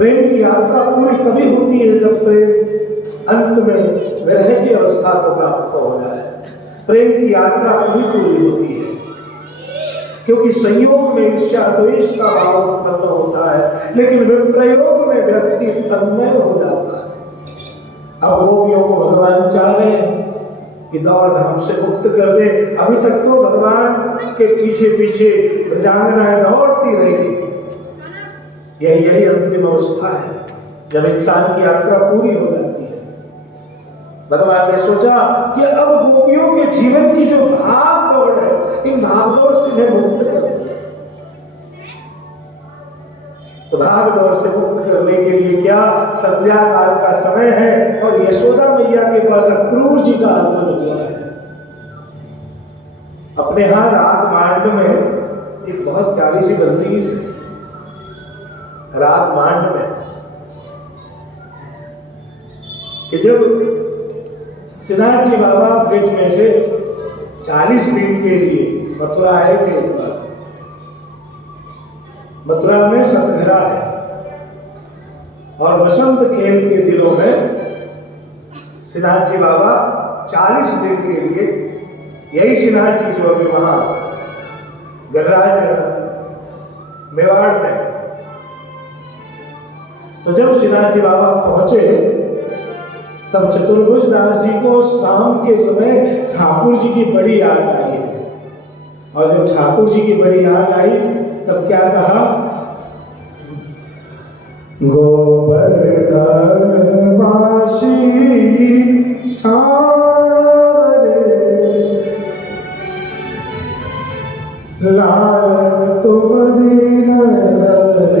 प्रेम की यात्रा पूरी तभी होती है जब प्रेम अंत में विरह की अवस्था को प्राप्त हो जाए। प्रेम की यात्रा तभी पूरी होती है क्योंकि संयोग में ईर्ष्या द्वेष का भाव उत्पन्न होता है, लेकिन विप्रयोग में व्यक्ति तन्मय हो जाता है। अब गोपियों को भगवान चाह रहे हैं कि दौड़ धाम से मुक्त कर दे। अभी तक तो भगवान के पीछे पीछे ब्रजांगनाएं दौड़ती रही। यही अंतिम अवस्था है जब इंसान की यात्रा पूरी हो जाती है। भगवान ने सोचा कि अब गोपियों के जीवन की जो भाग दौड़ है, इन भाग दौड़ से इन्हें मुक्त कर दे। तो भाग दौड़ से मुक्त करने के लिए क्या, संध्या काल का समय है और यशोदा मैया के पास अक्रूर जी का आगमन हुआ है। अपने यहां राग मांड में एक बहुत प्यारी सी बंदिश है। राग मांड में कि जब श्रीनाथ जी बाबा ब्रिज में से 40 दिन के लिए मथुरा आए थे। एक बार मथुरा में सतघरा है और वसंत खेल के दिनों में श्रीनाथ जी बाबा 40 दिन के लिए, यही श्रीनाथ जी जो अभी वहां गणराज मेवाड़ में, तो जब श्रीनाथ जी बाबा पहुंचे तब चतुर्भुज दास जी को शाम के समय ठाकुर जी की बड़ी याद आई है। और जब ठाकुर जी की बड़ी याद आई तब क्या कहा, गोवर्धन वासी सावरे लाल तुम बिन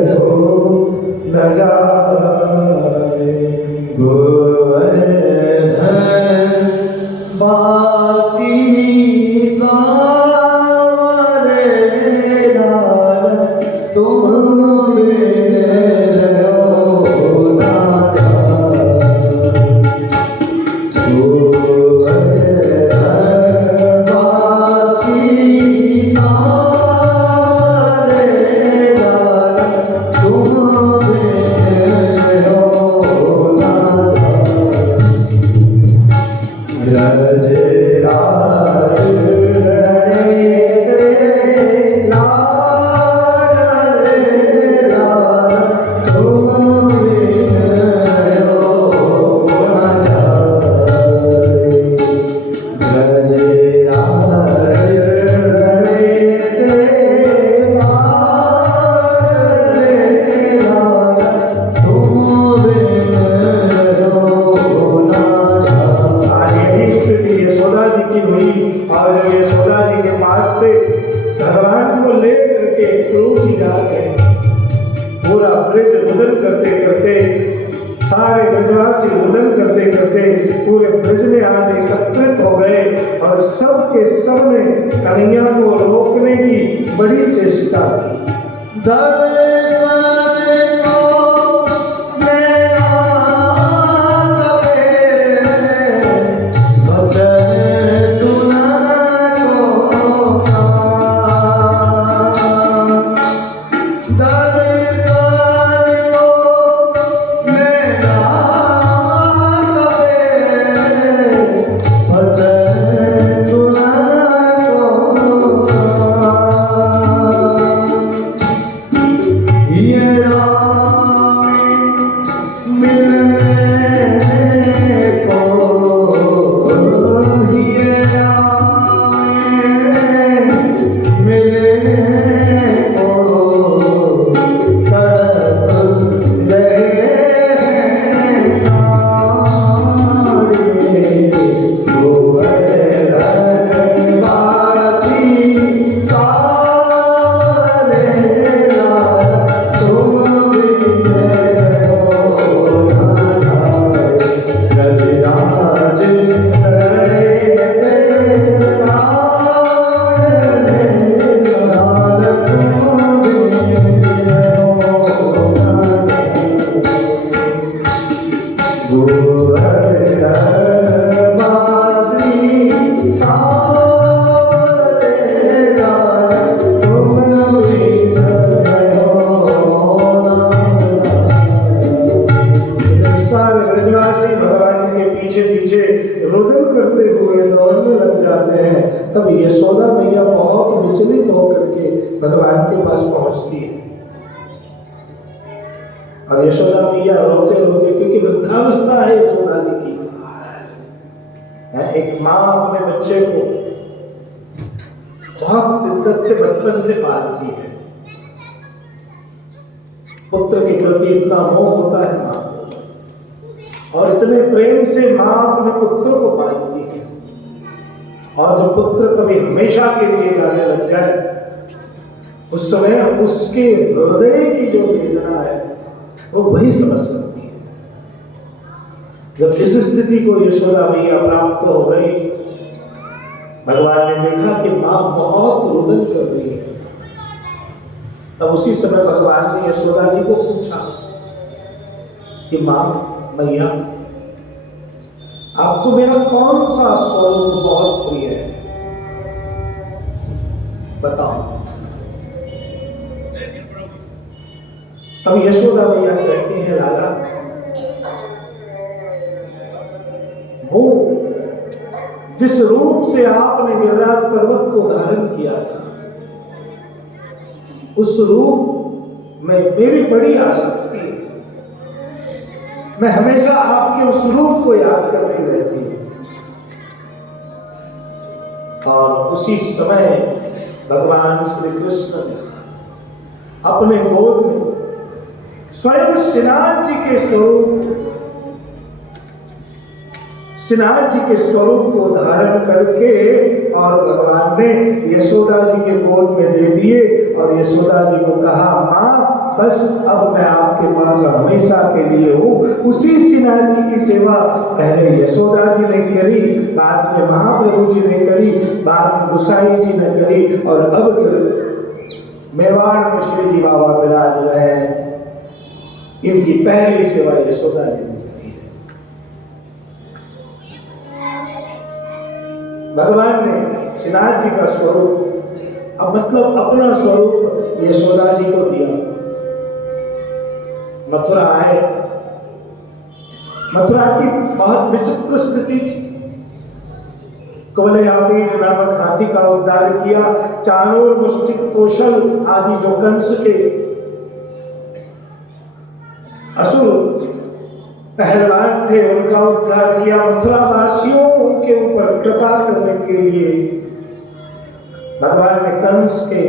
रहो न जाए। गोवर्धन वासी सावरे लाल तुम बिन रहो न जाए। गोवर्धन वासी सावरे लाल तुम बिन रहो न जाए। पूरे ब्रज में आज एकत्रित हो गए और सब के सब ने कन्हैया को रोकने की बड़ी चेष्टा की। और यशोदा मैया रोते रोते, क्योंकि वृद्धावस्था है यशोदा जी की, एक माँ अपने बच्चे को बहुत शिद्दत से बचपन से पालती है। पुत्र के प्रति इतना मोह होता है माँ को, और इतने प्रेम से माँ अपने पुत्र को पालती है। और जब पुत्र कभी हमेशा के लिए जाने लग जाए, उस समय उसके हृदय की जो वेदना है वो वही समझ सकती है। जब इस स्थिति को यशोदा मैया प्राप्त हो गई, भगवान ने देखा कि माँ बहुत रुदन कर रही है। तब उसी समय भगवान ने यशोदा जी को पूछा कि माँ, मैया, आपको मेरा कौन सा स्वरूप बहुत प्रिय है, बताओ। तब यशोदा मैया कहती हैं, लाला, वो जिस रूप से आपने गिरिराज पर्वत को धारण किया था, उस रूप में मेरी बड़ी आसक्ति है। मैं हमेशा आपके उस रूप को याद करती रहती हूँ। और उसी समय भगवान श्री कृष्ण ने अपने गोद में स्वयं श्रीनाथ जी के स्वरूप को धारण करके और भगवान ने यशोदा जी के गोद में दे दिए। और यशोदा जी को कहा, माँ, बस अब मैं आपके पास हमेशा के लिए हूँ। उसी श्रीनाथ जी की सेवा पहले यशोदा जी ने करी, बाद में महाप्रभु जी ने करी, बाद में गोसाई जी ने करी, और अब मेवाड़ में श्री जी बाबा विराज रहे हैं। इनकी पहली सेवा यशोदा जी ने करी है। भगवान ने श्रीनाथ जी का स्वरूप, अब मतलब अपना स्वरूप यशोदा जी को दिया। मथुरा आए। मथुरा की बहुत विचित्र स्थिति थी। कुवलयापीठ नामक हाथी का उद्धार किया। चाणूर, मुष्टिक, तोषल आदि जो कंस के असुर पहलवान थे, उनका उद्धार किया। मथुरा वासियों उनके ऊपर कृपा करने के लिए भगवान ने कंस के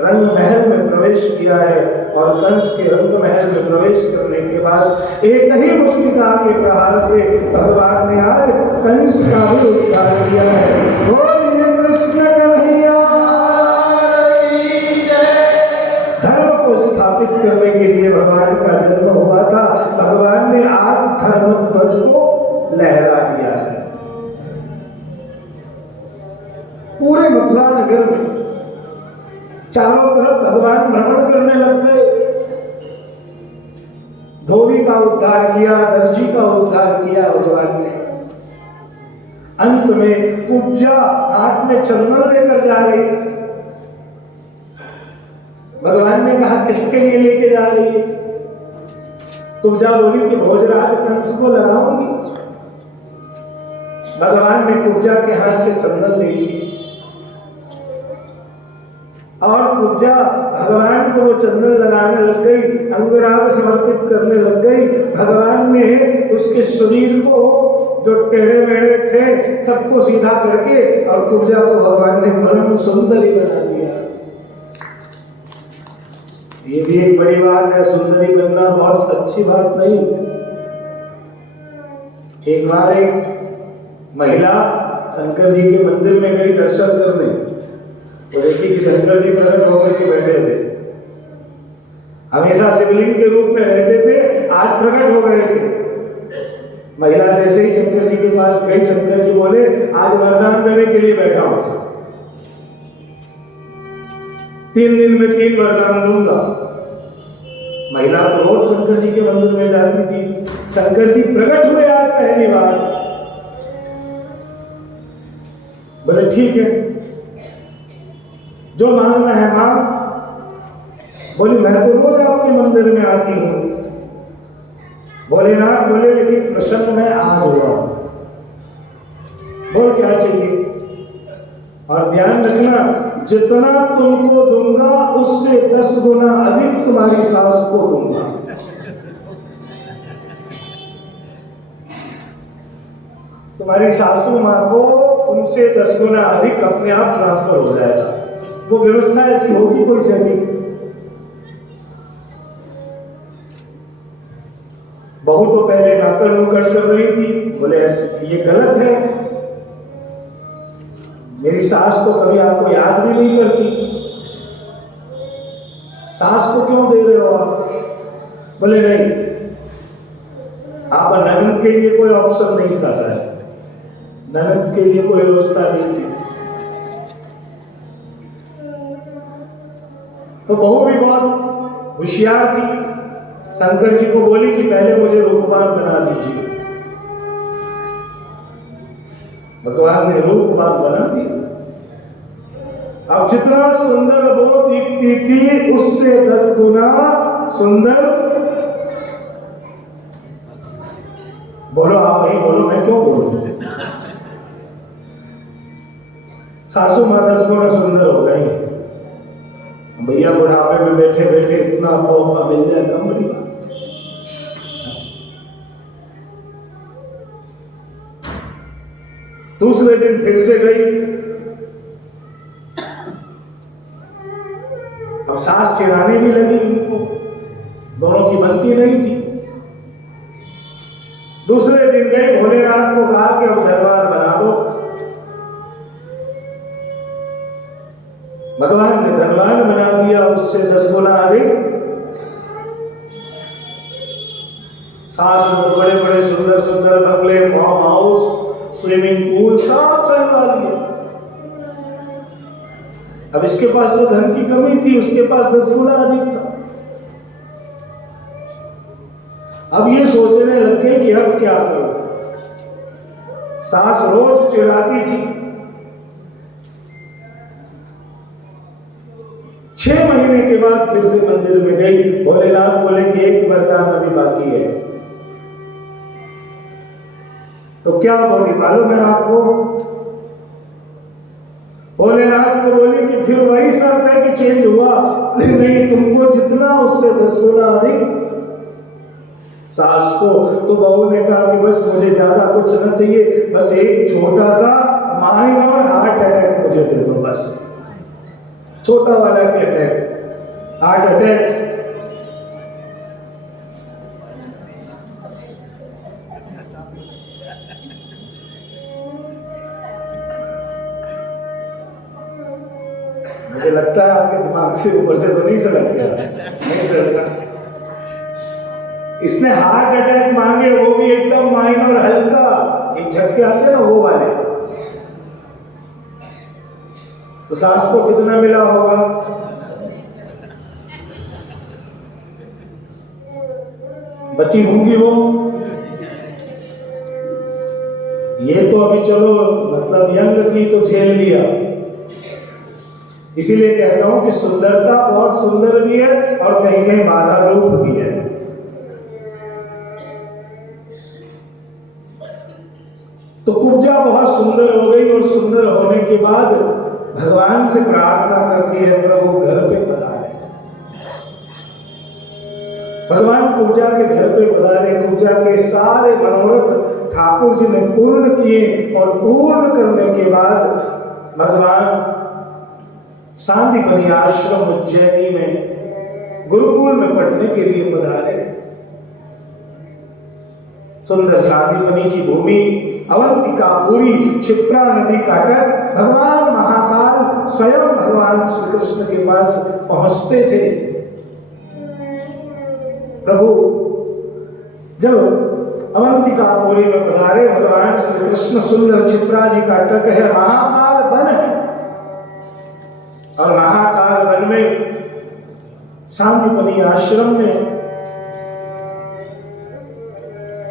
रंग महल में प्रवेश किया है। और कंस के रंग महल में प्रवेश करने के बाद एक ही मुष्टिका के प्रहार से भगवान ने आज कंस का भी उद्धार किया है। बोलिए कृष्ण कन्हैया। धर्म को स्थापित करने के लिए भगवान का जन्म हुआ था। भगवान ने आज धर्म ध्वज को लहरा दिया है। पूरे मथुरा नगर में चारों तरफ भगवान भ्रमण करने लग गए। धोबी का उद्धार किया, दर्जी का उद्धार किया भगवान ने। अंत में कुब्जा हाथ में चंदन लेकर जा रही थी। भगवान ने कहा, किसके लिए लेके जा रही है? कुब्जा बोली कि भोजराज कंस को लगाऊंगी। भगवान ने कुब्जा के हाथ से चंदन ले ली और कुब्जा भगवान को वो चंदन लगाने लग गई, अंगराग समर्पित करने लग गई। भगवान ने उसके शरीर को, जो टेढ़े मेढ़े थे, सबको सीधा करके और कुब्जा को भगवान ने परम सुंदरी बना दिया। ये भी एक बड़ी बात है। सुंदरी बनना बहुत अच्छी बात नहीं। एक बार एक महिला शंकर जी के मंदिर में गई दर्शन करने, तो देखी कि शंकर जी प्रकट होकर के बैठे थे। हमेशा शिवलिंग के रूप में रहते थे, आज प्रकट हो गए थे। महिला जैसे ही शंकर जी के पास गई, शंकर जी बोले, आज वरदान देने के लिए बैठा हूं, 3 दिन में 3 वरदान दूंगा। महिला तो रोज शंकर जी के मंदिर में जाती थी। शंकर जी प्रकट हुए आज पहली बार। बोले, ठीक है, जो मांगना है मांग। बोली, मैं तो रोज आपके मंदिर में आती हूं। भोलेनाथ बोले, लेकिन प्रसन्न मैं आज हुआ। बोल, क्या चाहिए? और ध्यान रखना, जितना तुमको दूंगा उससे 10 गुना अधिक तुम्हारी सास को दूंगा। हमारी सासू माँ को उनसे 10 गुना अधिक अपने आप ट्रांसफर हो जाएगा। वो व्यवस्था ऐसी होगी कोई सही। बहू तो पहले नाकर नुकर कर रही थी, बोले ये गलत है। मेरी सास तो कभी आपको याद भी नहीं करती, सास को क्यों दे रहे हो आप? बोले नहीं, आप ननद के लिए कोई ऑप्शन नहीं था सर, ननद के लिए कोई व्यवस्था नहीं थी। तो बहू भी बहुत होशियार थी, शंकर जी को बोली कि पहले मुझे रूपवान बना दीजिए। भगवान ने रूपवान बना दिया। अब जितना सुंदर वो दिखती थी उससे 10 गुना सुंदर। बोलो आप वही बोलो, मैं क्यों बोलूं? सासू माँ 10 गुना सुंदर हो गई। भैया बुढ़ापे में बैठे बैठे इतना तोहफा मिल जाए कम बड़ी बात। दूसरे दिन फिर से गई। अब सास चिढ़ाने भी लगी इनको, दोनों की बनती नहीं थी। दूसरे दिन गई, भोलेनाथ को कहा कि अब दरबार बना दो। भगवान ने दरबार बना दिया, उससे 10 गुना अधिक। सास ने तो बड़े बड़े सुंदर सुंदर बंगले, फार्म हाउस, स्विमिंग पूल सब बनवा लिए। अब इसके पास तो धन की कमी थी, उसके पास 10 गुना अधिक था। अब ये सोचने लग गए कि अब क्या करूं। सास रोज चिढ़ाती थी। 6 महीने के बाद फिर से मंदिर में गई। भोलेनाथ बोले कि एक वरदान अभी बाकी है। तो क्या बोली मालूम है आपको? भोलेनाथ को बोली कि फिर वही शर्त है कि चेंज हुआ? नहीं, तुमको जितना उससे 10 गुना अधिक। सास को तो बहू ने कहा कि बस मुझे ज्यादा कुछ न चाहिए, बस एक छोटा सा माइनर हार्ट अटैक मुझे दे दो, बस छोटा वाला के अटैक, हार्ट अटैक। मुझे लगता है आपके दिमाग से ऊपर से तो नहीं सड़क गया, नहीं सड़का। इसने हार्ट अटैक मांगे, वो भी एकदम माइनर हल्का, एक झटके आते हैं ना वो वाले। तो सास को कितना मिला होगा? बची होंगी वो। ये तो अभी चलो मतलब यंग थी तो झेल लिया। इसीलिए कहता हूं कि सुंदरता बहुत सुंदर भी है और कहीं कहीं बाधा रूप भी है। तो कुब्जा बहुत सुंदर हो गई और सुंदर होने के बाद भगवान से प्रार्थना करती है, प्रभु घर पे पधारे। भगवान कुब्जा के घर पे पधारे। कुब्जा के सारे मनोरथ ठाकुर जी ने पूर्ण किए और पूर्ण करने के बाद भगवान सांदीपनि आश्रम उज्जैनी में गुरुकुल में पढ़ने के लिए पधारे। सुंदर सांदीपनि की भूमि, अवंतिकापुरी, क्षिप्रा नदी का तट। भगवान महाकाल स्वयं भगवान श्री कृष्ण के पास पहुंचते थे। प्रभु जब अवंतिकापुरी में पधारे, भगवान श्री कृष्ण सुंदर क्षिप्रा जी का तट है, महाकाल वन है और महाकाल वन में सांदीपनि आश्रम में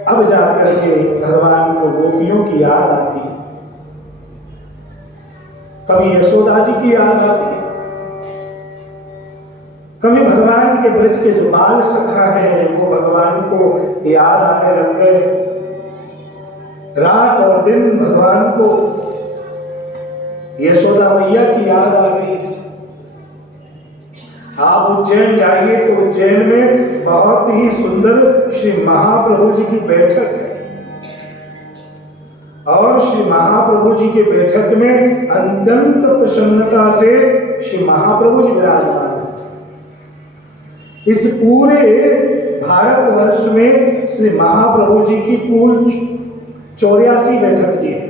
अब जाकर के भगवान को गोपियों की याद आती है। कभी यशोदा जी की याद आती है, कभी भगवान के ब्रज के जो बाल सखा है वो भगवान को याद आने लग गए। रात और दिन भगवान को यशोदा मैया की याद आ गई। आप उज्जैन जाइए तो उज्जैन में बहुत ही सुंदर श्री महाप्रभु जी की बैठक है। और श्री महाप्रभु जी के बैठक में अत्यंत प्रसन्नता से श्री महाप्रभु जी विराजमान हैं। इस पूरे भारतवर्ष में श्री महाप्रभु जी की कुल 84 बैठक जी है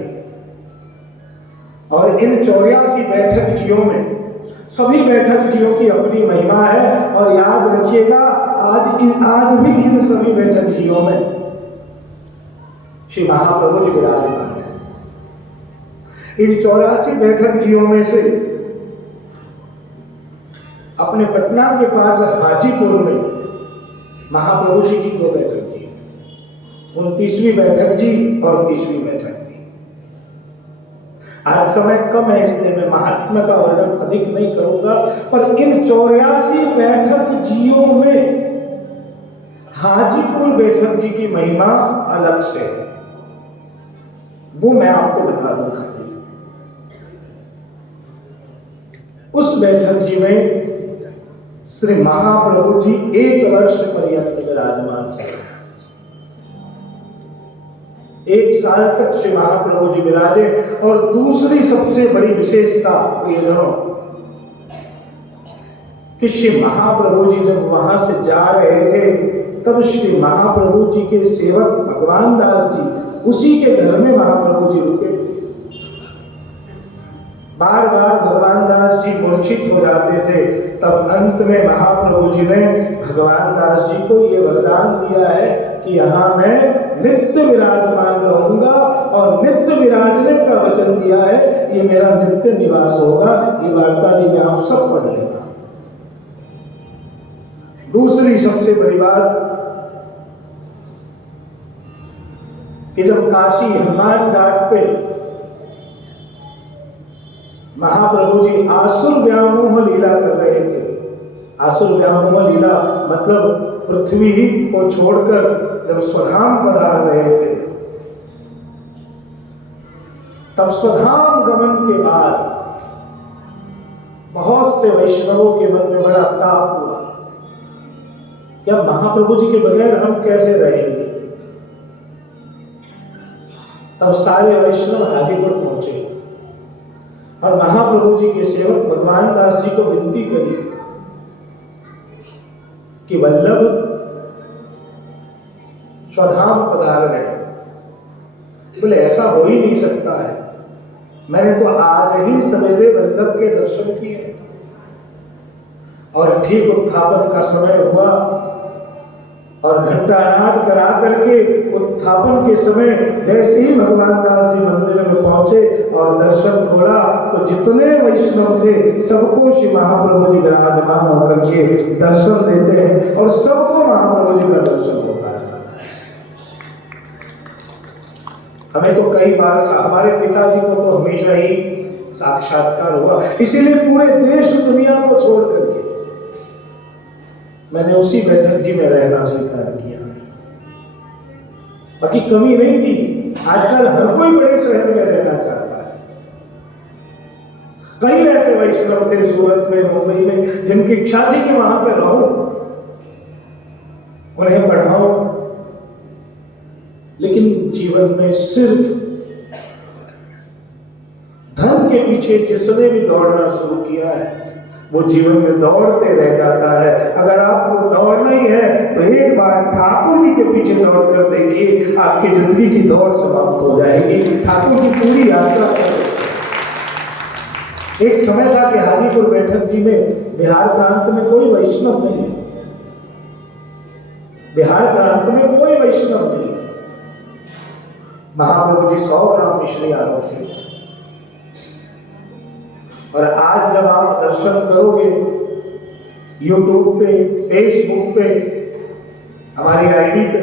और इन 84 बैठक जियों में सभी बैठक जियों की अपनी महिमा है। और याद रखिएगा आज भी इन सभी बैठक जियों में श्री महाप्रभु जी विराजमान है। इन 84 बैठक जियों में से अपने पटना के पास हाजीपुर में महाप्रभु जी की 2 बैठक जी, 29वीं बैठक जी और 30वीं बैठक जी। आज समय कम है इसलिए मैं महात्मा का वर्णन अधिक नहीं करूंगा, पर इन 84 बैठक जियों में हाजीपुर बैठक जी की महिमा अलग से है, वो मैं आपको बता दूं। खाली उस बैठक जी में श्री महाप्रभु जी 1 वर्ष पर्यंत विराजमान है। 1 साल तक श्री महाप्रभु जी विराजे। और दूसरी सबसे बड़ी विशेषता प्रियजनों कि श्री महाप्रभु जी जब वहां से जा रहे थे तब श्री महाप्रभु जी के सेवक भगवान दास जी उसी के घर में महाप्रभु जी रुके थे। बार बार भगवान दास जी मूर्छित हो जाते थे, तब अंत में महाप्रभु जी ने भगवान दास जी को ये वरदान दिया है कि यहाँ मैं नित्य विराजमान रहूंगा और नित्य विराजने का वचन दिया है, ये मेरा नित्य निवास होगा। ये वार्ता जी में आप सब पढ़ लेना। दूसरी सबसे बड़ी बात कि जब काशी हनुमान घाट पे महाप्रभु जी आसुर व्यामोह लीला कर रहे थे। आसुर व्यामोह लीला मतलब पृथ्वी को छोड़कर जब स्वधाम पधार रहे थे, तब स्वधाम गमन के बाद बहुत से वैष्णवों के मन में बड़ा ताप हुआ, क्या महाप्रभु जी के बगैर हम कैसे रहेंगे। तब सारे वैष्णव हाजीपुर पहुंचे और महाप्रभु जी के सेवक भगवान दास जी को विनती करी कि वल्लभ स्वधाम पधार गए। बोले ऐसा हो ही नहीं सकता है, मैंने तो आज ही सवेरे वल्लभ के दर्शन किए और ठीक उत्थापन का समय हुआ और घंटानाद करा करके उत्थापन के समय जैसे ही भगवान दास जी मंदिर में पहुंचे और दर्शन खोला तो जितने वैष्णव थे सबको श्री महाप्रभु जी विराजमान होकर के दर्शन देते हैं और सबको महाप्रभु जी का दर्शन होता है। हमें तो कई बार हमारे पिताजी को तो हमेशा ही साक्षात्कार हुआ, इसीलिए पूरे देश दुनिया को छोड़ करके मैंने उसी बैठक जी में रहना स्वीकार किया। बाकी कमी नहीं थी, आजकल हर कोई बड़े शहर में रहना चाहता है। कई ऐसे वैष्णव थे सूरत में, मुंबई में, जिनकी इच्छा थी कि वहां पे रहूं, उन्हें पढ़ाऊं, लेकिन जीवन में सिर्फ धन के पीछे जिसने भी दौड़ना शुरू किया है वो जीवन में दौड़ते रह जाता है। अगर आपको दौड़ना ही है तो एक बार ठाकुर जी के पीछे दौड़ कर देखिए, आपकी जिंदगी की दौड़ समाप्त हो जाएगी। ठाकुर जी पूरी यात्रा करें। एक समय था कि हाजीपुर बैठक जी में बिहार प्रांत में कोई वैष्णव नहीं है, बिहार प्रांत में कोई वैष्णव नहीं है। महाप्रभु जी 100 ग्राम मिश्री आरोपी थे। और आज जब आप दर्शन करोगे YouTube पे, Facebook पे, हमारी आईडी पे,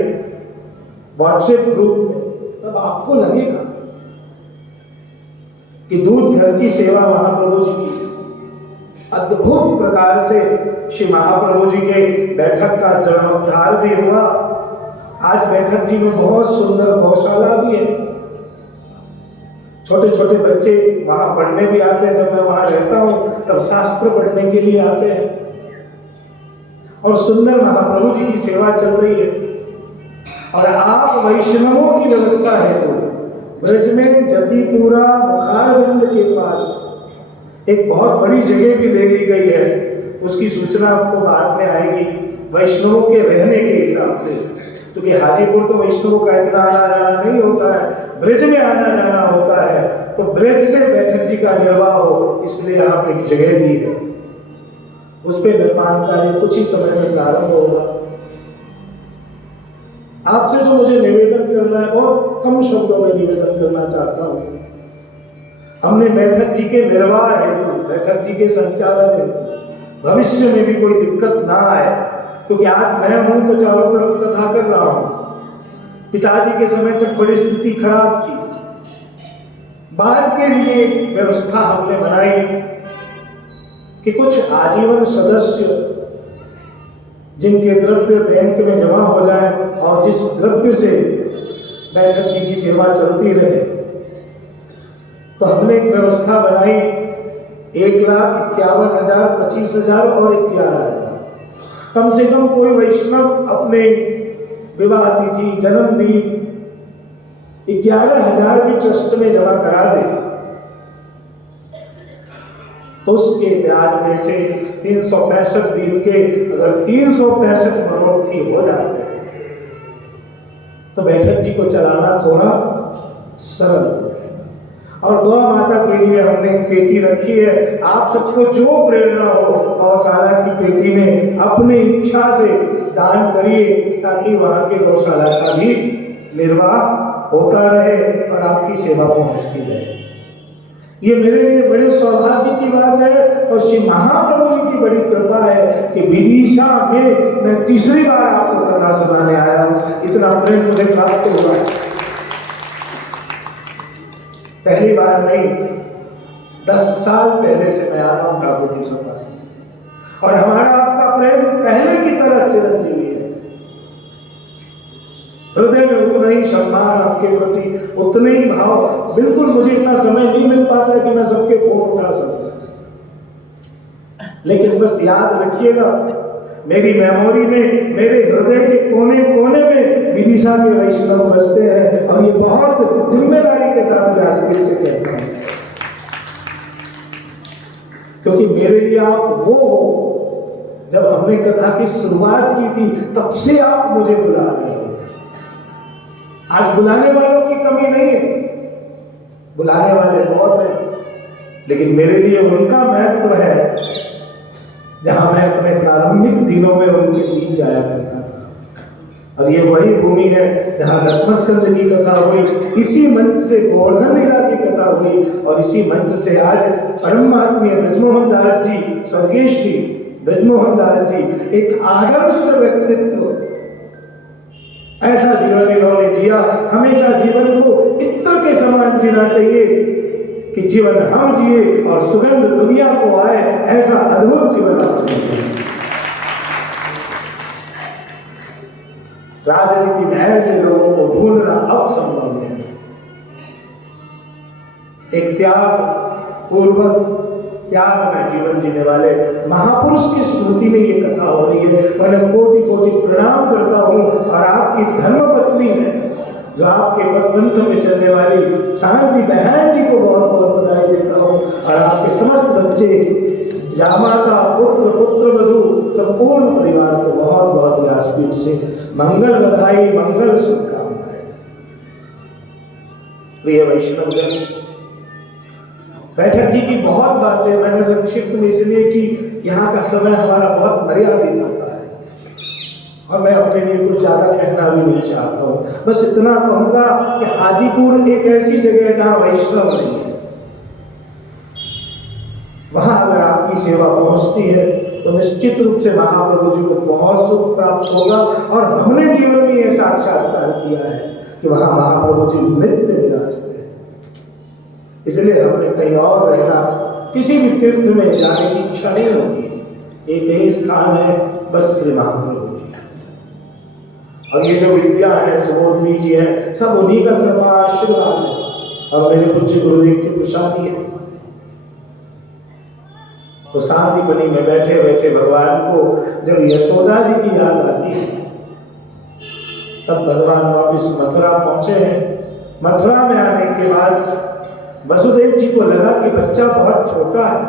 व्हाट्सएप ग्रुप पे, तब आपको लगेगा कि दूध घर की सेवा महाप्रभु जी की अद्भुत प्रकार से श्री महाप्रभु जी के बैठक का चरणोद्धार भी हुआ। आज बैठक जी में बहुत सुंदर गौशाला भी है, छोटे छोटे बच्चे वहां पढ़ने भी आते हैं। जब मैं वहां रहता हूं तब शास्त्र पढ़ने के लिए आते हैं और सुंदर महाप्रभु जी की सेवा चल रही है। और आप वैष्णवों की व्यवस्था है तो ब्रज में जतिपुरा मुखारबिंद के पास एक बहुत बड़ी जगह भी ले ली गई है। उसकी सूचना आपको बाद में आएगी वैष्णवों के रहने के हिसाब से, क्योंकि हाजीपुर तो वैष्णवों का इतना आना जाना नहीं होता है, ब्रज में आना जाना होता है। तो ब्रज से बैठक जी का निर्वाह हो, इसलिए यहाँ पे एक जगह भी है। उस पे निर्माण कार्य कुछ ही समय में प्रारंभ होगा। आपसे जो मुझे निवेदन करना है, बहुत कम शब्दों में निवेदन करना चाहता हूँ। हमने बैठक जी के निर्वाह हेतु, बैठक जी के संचालन हेतु भविष्य में भी कोई दिक्कत ना आए, क्योंकि आज मैं हूं तो चारों तरफ कथा कर रहा हूं। पिताजी के समय तक बड़ी स्थिति खराब थी। बाद के लिए व्यवस्था हमने बनाई कि कुछ आजीवन सदस्य जिनके द्रव्य बैंक में जमा हो जाए और जिस द्रव्य से बैठक जी की सेवा चलती रहे, तो हमने एक व्यवस्था बनाई। 1,51,000, 25,000 और 11,000। कम से कम कोई वैष्णव अपने विवाह तिथि, जन्मदिन 11,000 भी ट्रस्ट में जमा करा दे, तो उसके ब्याज में से 365 दिन के अगर 365 मनोरथी हो जाते हैं तो बैठक जी को चलाना थोड़ा सरल हो जाए। और गौ माता के लिए हमने एक पेटी रखी है। आप सबको जो प्रेरणा हो गौशाला की पेटी में अपनी इच्छा से दान करिए, ताकि वहां के गौशाला का भी निर्वाह होता रहे और आपकी सेवा पहुंचती रहे। ये मेरे लिए बड़े सौभाग्य की बात है और श्री महाप्रभु जी की बड़ी कृपा है कि विदिशा में मैं तीसरी बार आपको कथा सुनाने आया हूँ। इतना प्रेम मुझे प्राप्त हुआ है, पहली बार नहीं, 10 साल पहले से मैं आ रहा हूँ ठाकुर जी के पास, और हमारा आपका प्रेम पहले की तरह चिरंजीवी है। हृदय में उतना ही सम्मान आपके प्रति, उतने ही भाव। बिल्कुल मुझे इतना समय नहीं मिल पाता है कि मैं सबके फोन उठा सकूं, लेकिन बस याद रखिएगा, मेरी मेमोरी में, मेरे हृदय के कोने कोने में विदिशा के वैष्णव बसते हैं, और ये बहुत जिम्मेदारी के साथ व्यासपीठ से कहता हूं, क्योंकि मेरे लिए आप वो हो। जब हमने कथा की शुरुआत की थी तब से आप मुझे बुला रहे हो। आज बुलाने वालों की कमी नहीं है, बुलाने वाले बहुत हैं, लेकिन मेरे लिए उनका महत्व है जहां मैं अपने प्रारंभिक दिनों में उनके बीच जाया करता था। और ये वही भूमि है जहां दशमस्कंद की कथा हुई, इसी मंच से गोवर्धन लीला की कथा हुई, और इसी मंच से आज परम आत्मीय ब्रजमोहन दास जी, स्वर्गीय श्री ब्रजमोहन दास जी, एक आदर्श व्यक्तित्व, ऐसा जीवन इन्होंने जिया। हमेशा जीवन को इत्र के समान जीना चाहिए कि जीवन हम जिए और सुगंध दुनिया को आए, ऐसा अद्भुत जीवन आपने जिया। राजनीति में ऐसे लोगों को ढूंढना अब संभव नहीं। एक त्याग पूर्वक, त्याग में जीवन जीने वाले महापुरुष की स्मृति में ये कथा हो रही है। मैंने कोटि कोटि प्रणाम करता हूँ, और आपकी धर्मपत्नी है जो आपके पदपंथ में चलने वाली शांति बहन जी को बहुत बहुत बधाई देता हूँ, और आपके समस्त बच्चे, जामाता, पुत्र, पुत्र वधू, संपूर्ण परिवार को बहुत बहुत व्यासपीठ से मंगल बधाई, मंगल शुभकामनाएं। प्रिय वैष्णवजन, बैठक जी की बहुत बातें मैंने संक्षिप्त में इसलिए कि यहाँ का समय हमारा बहुत मर्यादित होता है, और मैं अपने लिए कुछ ज्यादा कहना भी नहीं चाहता हूँ। बस इतना कहूंगा कि हाजीपुर एक ऐसी जगह है जहाँ वैष्णव नहीं है। वहां अगर आपकी सेवा पहुंचती है तो निश्चित रूप से महाप्रभु जी को बहुत सुख प्राप्त होगा, और हमने जीवन में यह साक्षात्कार किया है कि वहां महाप्रभु जी नित्य विराजते हैं। इसलिए हमने कहीं और रहना, किसी भी तीर्थ में जाने की इच्छा नहीं होती। एक ही स्थान है, बस श्री महाप्रभु जी, और ये जो विद्या है, सुबोधनी जी है, सब उन्हीं का कृपा आशीर्वाद है, और मेरे पूज्य गुरुदेव की प्रसादी है। तो शांति बनी में बैठे बैठे भगवान को जब यशोदा जी की याद आती है, तब भगवान वापिस मथुरा पहुंचे हैं, मथुरा में आने के बाद वसुदेव जी को लगा कि बच्चा बहुत छोटा है,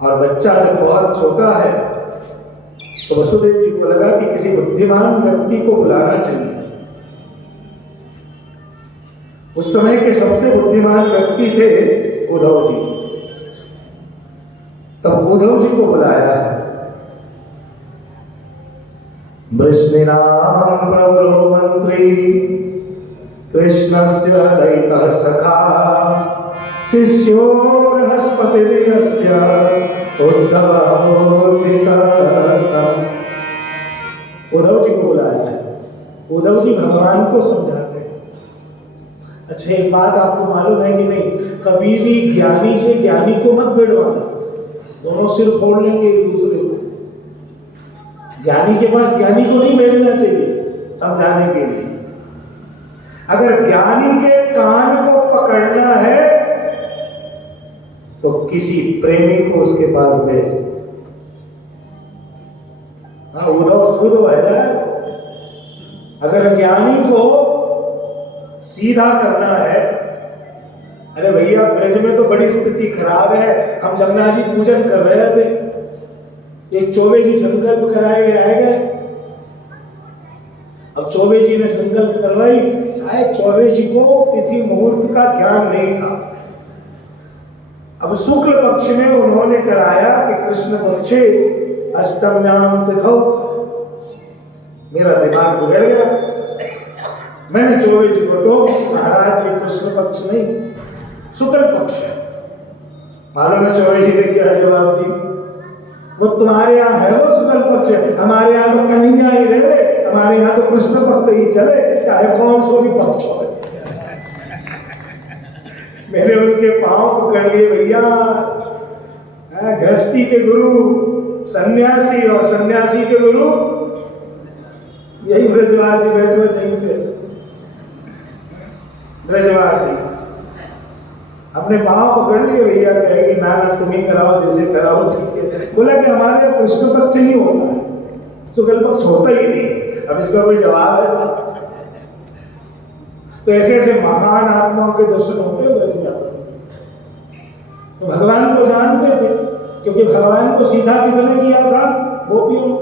और बच्चा जब बहुत छोटा है तो वसुदेव जी को लगा कि किसी बुद्धिमान व्यक्ति को बुलाना चाहिए। उस समय के सबसे बुद्धिमान व्यक्ति थे उद्धव जी। तब उद्धव जी को बुलाया है। वृष्णिनाम प्रवरो मंत्री कृष्णस्य दैतः सखा शिष्यो बृहस्पतिर्यस्य उद्धवो दिशतम्। उद्धव जी को बुलाया है। उद्धव जी भगवान को समझाते हैं। अच्छा, एक बात आपको मालूम है कि नहीं, कभी भी ज्ञानी से ज्ञानी को मत भिड़वाना, दोनों सिर फोड़ लेंगे एक दूसरे को। ज्ञानी के पास ज्ञानी को नहीं भेजना चाहिए समझाने के लिए। अगर ज्ञानी के कान को पकड़ना है तो किसी प्रेमी को उसके पास भेज। हाँ, उद्धव शुद्ध है। अगर ज्ञानी को सीधा करना है, अरे भैया ब्रज में तो बड़ी स्थिति खराब है, हम जमुना जी पूजन कर रहे थे, एक चौबे जी संकल्प कराए गए आए गए। अब चौबे जी ने संकल्प करवाई, शायद चौबे जी को तिथि मुहूर्त का ज्ञान नहीं था। अब शुक्ल पक्ष में उन्होंने कराया कि कृष्ण पक्षे अष्टम्याम तिथौ। मेरा दिमाग बिगड़ गया, मैंने चौबे जी को तो महाराज ये कृष्ण पक्ष नहीं शुक्ल पक्ष है। मालूम है चौबे जी ने क्या जवाब दी? वो तुम्हारे यहाँ है वो शुक्ल पक्ष, हमारे यहाँ तो कन्हैया ही रहे, हमारे यहाँ तो कृष्ण पक्ष ही चले, चाहे कौन सो भी पक्ष हो। मैंने उनके पांव पकड़ लिए, भैया गृहस्थी के गुरु सन्यासी और सन्यासी के गुरु यही ब्रजवासी बैठे हुए कहीं पे। ब्रजवासी अपने पांव पकड़ लिए, भैया कहेगी ना ना तुम ही कराओ, जैसे कराओ ठीक है। बोला कि हमारे यहाँ कृष्ण पक्ष नहीं होता है, शुक्ल पक्ष होता ही नहीं। अब इसका कोई जवाब है साहब? तो ऐसे ऐसे महान आत्माओं के दर्शन होते हुए तो भगवान को जानते थे, क्योंकि भगवान को सीधा किसने किया था? गोपियों।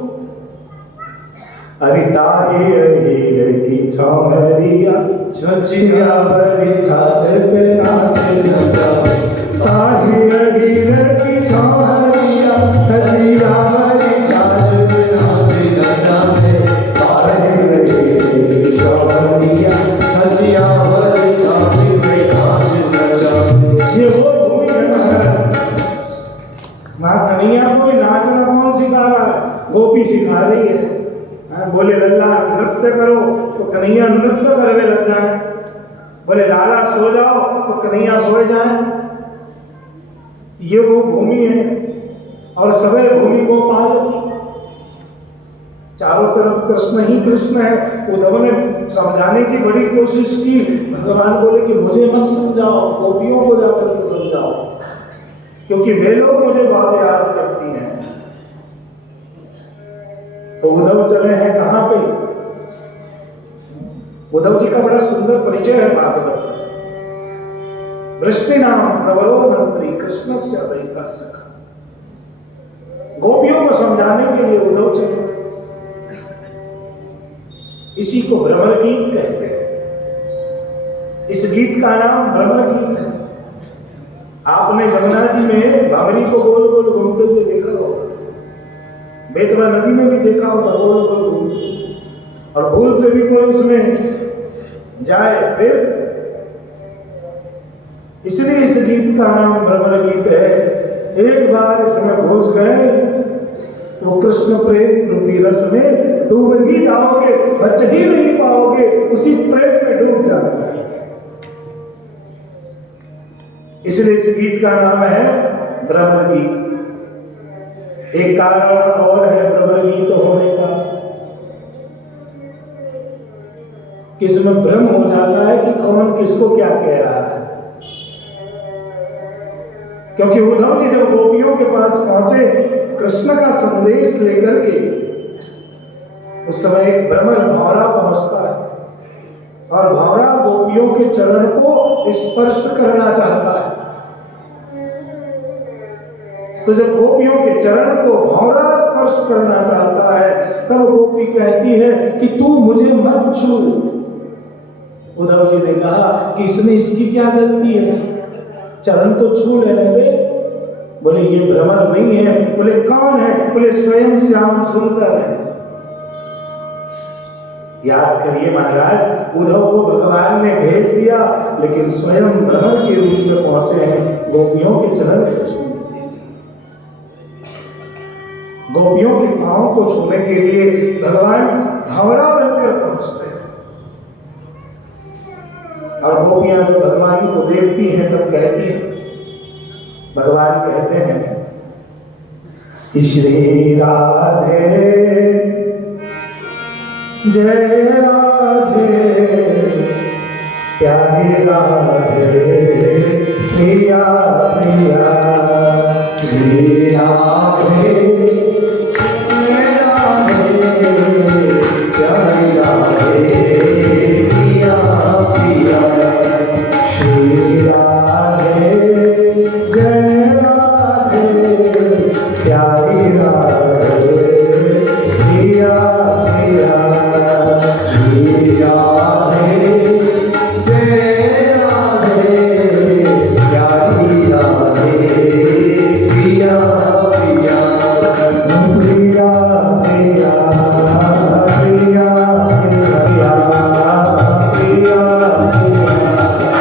अरिता ही हीर की छौहरिया छचिया बरी छाछ पे नाचे नचा। ताहिर हीर की छौहरिया छचिया बरी छाछ पे नाचे नचा। ताहिर हीर की छौहरिया छचिया बरी छाछ पे नाचे नचा। ये वो भूमि है महाराज। वहाँ कन्हैया को नाचना कौन सिखा रहा है? गोपी सिखा रही है। बोले लल्ला नृत्य करो तो कन्हैया नृत्य करवे लग जाए, बोले लाला सो जाओ तो कन्हैया सोए जाए। ये वो भूमि है, और सभी भूमि गोपाल की, चारों तरफ कृष्ण ही कृष्ण है। उद्धव ने समझाने की बड़ी कोशिश की, भगवान बोले कि मुझे मत समझाओ, गोपियों को जाकर के समझाओ, क्योंकि वे लोग मुझे बहुत याद करती हैं। तो उद्धव चले हैं कहां पे? उद्धव जी का बड़ा सुंदर परिचय है भागवत में। वृष्णिनाम प्रवरो मंत्री कृष्णस्य दैतः सखा। गोपियों को समझाने के लिए उद्धव चले। इसी को भ्रमर गीत कहते हैं। इस गीत का नाम भ्रमर गीत है। आपने जमुना जी में भंवरी को गोल गोल घूमते हुए देखा होगा, बेतवा नदी में भी देखा होगा गोल गोल घूमते, और भूल से भी कोई उसमें जाए फिर। इसलिए इस गीत का नाम भ्रमर गीत है। एक बार इसमें घुस गए तो कृष्ण प्रेम रूपी रस में डूब ही जाओगे, बच ही नहीं पाओगे, उसी प्रेम में डूब जाओगे। इसलिए इस गीत का नाम है भ्रमर गीत। एक कारण और है भ्रमर गीत होने का, किसमें भ्रम हो जाता है कि कौन किसको क्या कह रहा है। क्योंकि उद्धव जी जब गोपियों के पास पहुंचे कृष्ण का संदेश लेकर के, उस समय एक भ्रमर भंवरा पहुंचता है। और भंवरा गोपियों के चरण को स्पर्श करना चाहता है। तो जब गोपियों के चरण को भंवरा स्पर्श करना चाहता है, तब गोपी कहती है कि तू मुझे मत छू। उद्धव जी ने कहा कि इसमें इसकी क्या गलती है, चरण तो छू लेने दे। बोले ये भ्रमर नहीं है। बोले कौन है? बोले स्वयं श्याम सुंदर है। याद करिए महाराज, उद्धव को भगवान ने भेज दिया, लेकिन स्वयं भ्रमर के रूप में पहुंचे हैं गोपियों के चरण को छूने। गोपियों के पांव को छूने के लिए भगवान भंवरा बनकर पहुंचते हैं। और गोपियां जब भगवान को देखती हैं तब कहती हैं, भगवान कहते हैं, श्री राधे जय राधे प्यारी राधे प्रिया प्रिया, श्री राधे